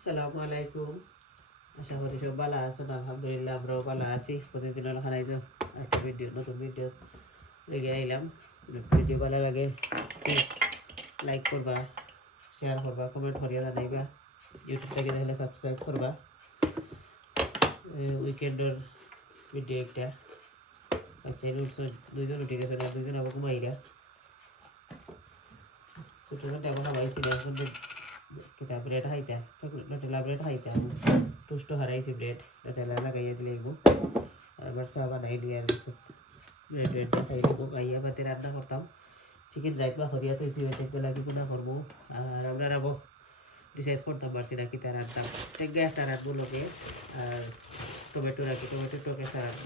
আসসালামু আলাইকুম। আশা করি সব ভালো আছেন, আলহামদুলিল্লাহ আমরাও ভালো আছি। প্রতিদিন খানাই তো একটা ভিডিও নতুন ভিডিও লেগে আইলাম। ভিডিও ভালো লাগে লাইক করবা শেয়ার করবা কমেন্ট করিয়া জানাইবা। ইউটিউব থেকে দেখলে সাবস্ক্রাইব করবা। উইকেন্ডর ভিডিও একটা। আচ্ছা দুইজন উঠে গেছে দুইজন আবার ঘুমাইরা। ছোটো এখন খাওয়াইছি না kita bread haita nutella bread haita টুস্টো হারাইছি ব্রেড নটেলা লাগাইয়া দিলে এগো এবার চা বানাই দিয়ে আর ব্রেড ব্রেড খাই দেবো খাইয়া বাতে রান্না করতাম চিকেন রাইট বা হরিয়া তো ইসি হয়েছে লাগি কিনা করব আর আমরা রাবো ডিসাইড করতাম পারছি না কিতা রাখতাম টেগে একটা রাখব লোকে আর টমেটো রাখি টমেটো টোকে রাখব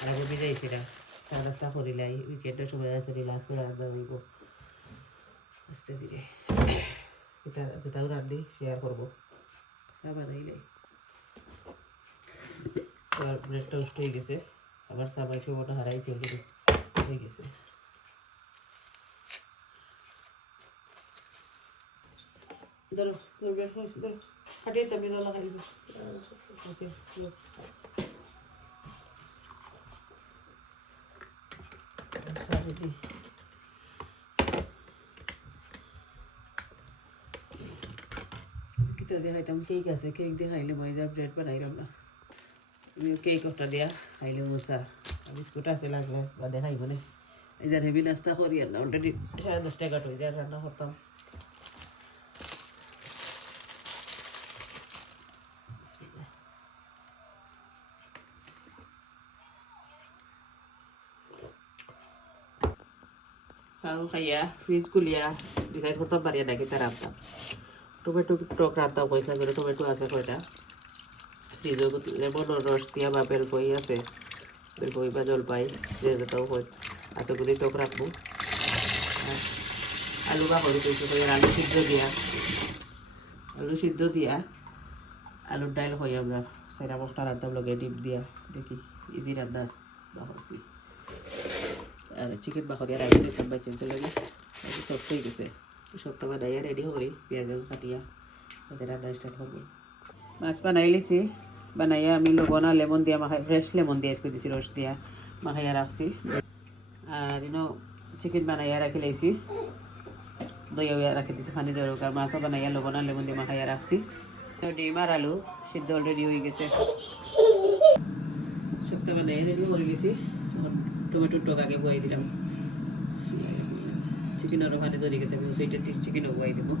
আর আগে বিজাইছি না চা নাস্তা করিলাই উইকেন্ডের সময় আছে রিল্যাক্সে রান্না হইব আস্তে ধীরে যেটাও রান্ধি শেয়ার করব চা বানাইলে আর ব্রেড টোস্ট হয়ে গেছে আবার চা বাই খাব হারাইছে অলরেডি হয়ে গেছে ধরো ব্রেড টোস্ট ধরো কাটিয়ে তুমি লাগাই দিবে ওকে চা রেডি কিতা দিয়ে খাইতাম কেক আছে কেক দিয়ে খাইলে মই যা ব্রেড বানাইলাম না আমিও কেক একটা দিয়া খাইলে মশা বিস্কুট আছে লাগলে বা দেখাই মানে এই যে হেভি নাস্তা করি আর না অলরেডি সাড়ে দশটা এগারো হয়ে যায় রান্না করতাম বিসমিল্লাহ। চাউ খাইয়া ফ্রিজ খুলিয়া ডিসাইড করতাম পারি না কিতা রান্তাম টমেটো টক রান্তাম কইসা করে টমেটো আছে কয়টা। ফ্রিজের লেমনের রস দিয়া বা বেলকই আছে। বেলকই বা জলপাই যে যেটাও হয়। আছে গুলি টক রাখব আলু বা করে আলু সিদ্ধ দিয়া। আলু সিদ্ধ দিয়া। আলুর ডাইল হয় আমরা সেটা মশলা রান্তাম লগে ডিম দিয়া। দেখি, ইজি রান্না বাহরছি আর চিকেন বাকরিয়া রাখি দিতাম বা চিনতে লাগে সব হয়ে গেছে সবটা বানাইয়া রেডি করি পেঁয়াজ কাটিয়া ওদের রান্না স্টার্ট করব মাছ বানাই লিছি। বানাইয়া আমি লবণ আর লেমন দিয়া, মাখাই ফ্রেশ লেমন দিয়া স্কুই দিছি রস দিয়া মাখাইয়া রাখছি আর ইনো চিকেন বানাইয়া রাখি লাইছি দইয়া রাখি দিছি পানি আর মাছও বানাইয়া লবণ আর লেমন দিয়ে মাখাইয়া রাখছি তো ডিম আর আলু, সিদ্ধ অলরেডি হয়ে গেছে। সবটা বানাইয়া রেডি করে গেছি। টমেটোর টক আগে বয়ে দিলাম। চিকেনের ওখানে তৈরি গেছে আমি সেইটা চিকেনও বয়ে দেবো।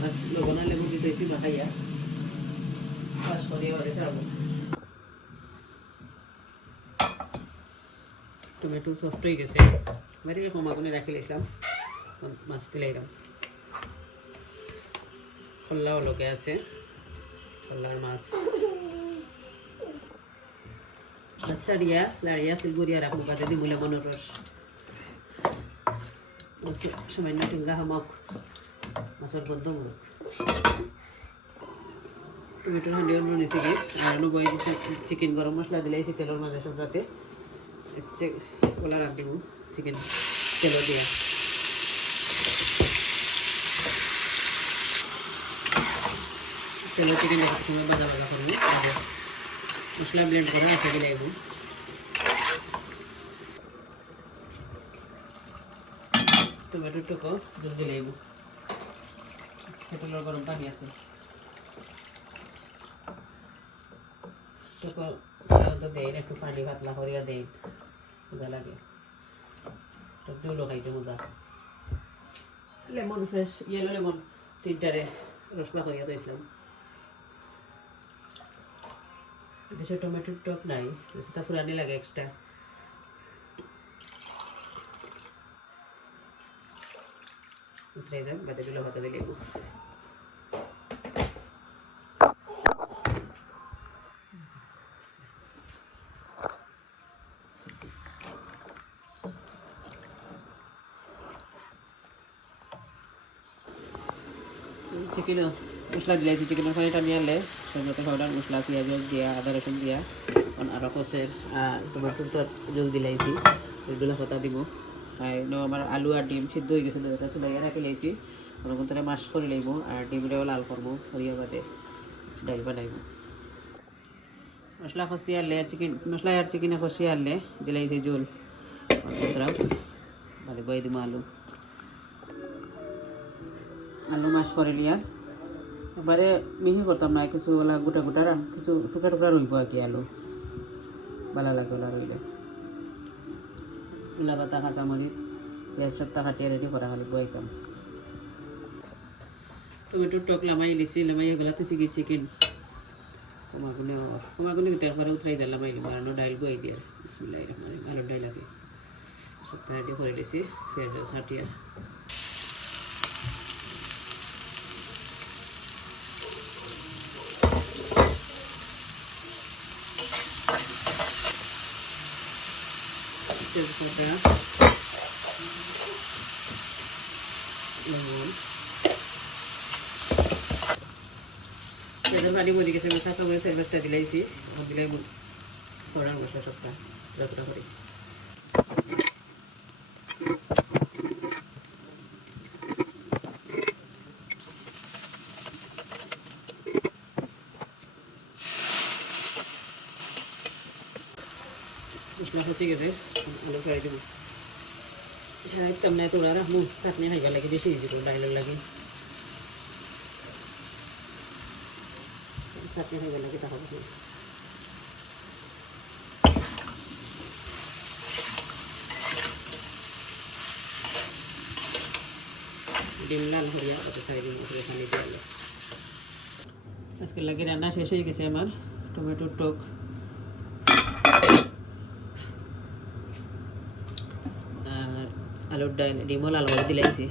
মাছ লবণ লেবু এবারে ছাড়বো। টমেটো সফট হয়ে গেছে। বাড়ি কম আগুনে রাখি লাইছিলাম মাছ দিলাইলাম কল্লাও লোকে আছে। কল্লার মাছ। সারিয়া লাড়িয়া শিলগুড়িয়া রাখব কাজে দিব লেমনের রস সামান্য টেঙ্গা হামাক। মাছের গন্ধ মুখ। চিকেন গরম মশলা দিলাইছি তেলের মাঝে সব রাতে। ওলা রাঁধিব চিকেন তেল দিয়ে তেল চিকেন সময় বাজা বাজা করব মশলা ব্লেন্ড করা আছে দিলাইব টমেটো টুকো দুধ দিলাইব তেলের গরম পানি আছে। টুকো দেয় একটু পানি পাতলা করিয়া দেয় মজা লাগে। টকটিও খাইতে মজা লেমন ফ্রেশ ইয়েলো লেমন, তিনটারে রসবা করিয়া দিয়েছিলাম দেশে টমেটোর টক নাই সেটা ফুরানি লাগে এক্সট্রা উতরে যান বাদে দিলে ভাতে চিকেন মশলা দিলাইছি চিকেনের পানিটা নিয়ে আনলে সবজাতে পাউডার মশলা পেঁয়াজ দিয়া, আদা রসুন দিয়া আরও কষের টমেটোর তো জল দিলাইছি এগুলো কথা দিব। আর আমার আলু আর ডিম সিদ্ধ হয়ে গেছে দুটা চুলাইয়া রাখি লাইছি ওরকম তারা মাছ করে লাইব আর ডিমটাও লাল করব সরিয়া বাদে ডাইল বানাইব। মশলা খসি আনলে চিকেন মশলা আর চিকেনে খসি আনলে, দিলাইছি জল। অন্তরাও বাদে বই দিব আলু। আলু মাছ করে লিয়া এবারে মিহি করতাম না, কিছু ওলা গোটা গোটা কিছু টুকা টুকরা রইব আর কি আলু। ভালো লাগে ওলা রইলে। উলা পাতা, কাঁচামরিচ, পেঁয়াজ সপ্তাহ কাটিয়ে রেডি করা হলে বইতাম টমেটো টক লামাই লিছি লামাই গলা তো চিকি চিকেন কমা গুনে কমা গুনে ভিতর করে উতরাই যা লামাই লিবা আর ডাইল বই দিয়ে। বিসমিল্লাহির রহমানির রহিম আলুর ডাইল আগে। সপ্তাহ রেডি করে লিছি পেঁয়াজ ছাটিয়া তেজপাতা লবণ পেঁয়াজের পানি মরে গেছে মশলা সবাই সেলবাসটা দিলাইছি আর দিলাই কড়ার মশলা সবটা যতটা করি মশলা হচ্ছে গেছে আলু ফ্রাই দেবো হ্যাঁ তেমনি তোরা রাখব চাটনি খাইবার লাগে বেশি দিব ডাইলের লাগে চাটনি খাইবার লাগে তাহলে ডিম লাল হরিয়া ওটা খাই দিব ওখানে পানি দিয়ে আজকে লাগে রান্না শেষ হয়ে গেছে আমার টমেটোর টক আর আলুর ডাল ডিমও লাল করে দিলাইছি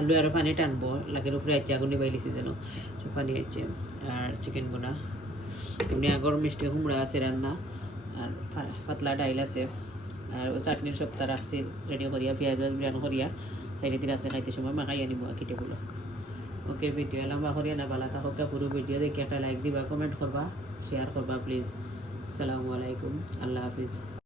আলু আর পানি টানবো লাগের উপরে আছে আগুন বাইলিছি যেন পানি আছে আর চিকেন বোনা। এমনি আগর মিষ্টি কুমড়া আছে রান্না আর পাতলা ডাইল আছে। আর চাটনির সপ্তাহ রাখছি রেডি করিয়া পেঁয়াজ বিরান করিয়া চাইলে দিন আছে, খাইতে সময় মাখাই আনিব কেটে বলো। ওকে ভিডিও লম্বা করিয়া না বালা থাকা পুরো ভিডিও দেখে একটা লাইক দিবা কমেন্ট করবা শেয়ার করবা প্লিজ আসসালামু আলাইকুম আল্লাহ হাফিজ।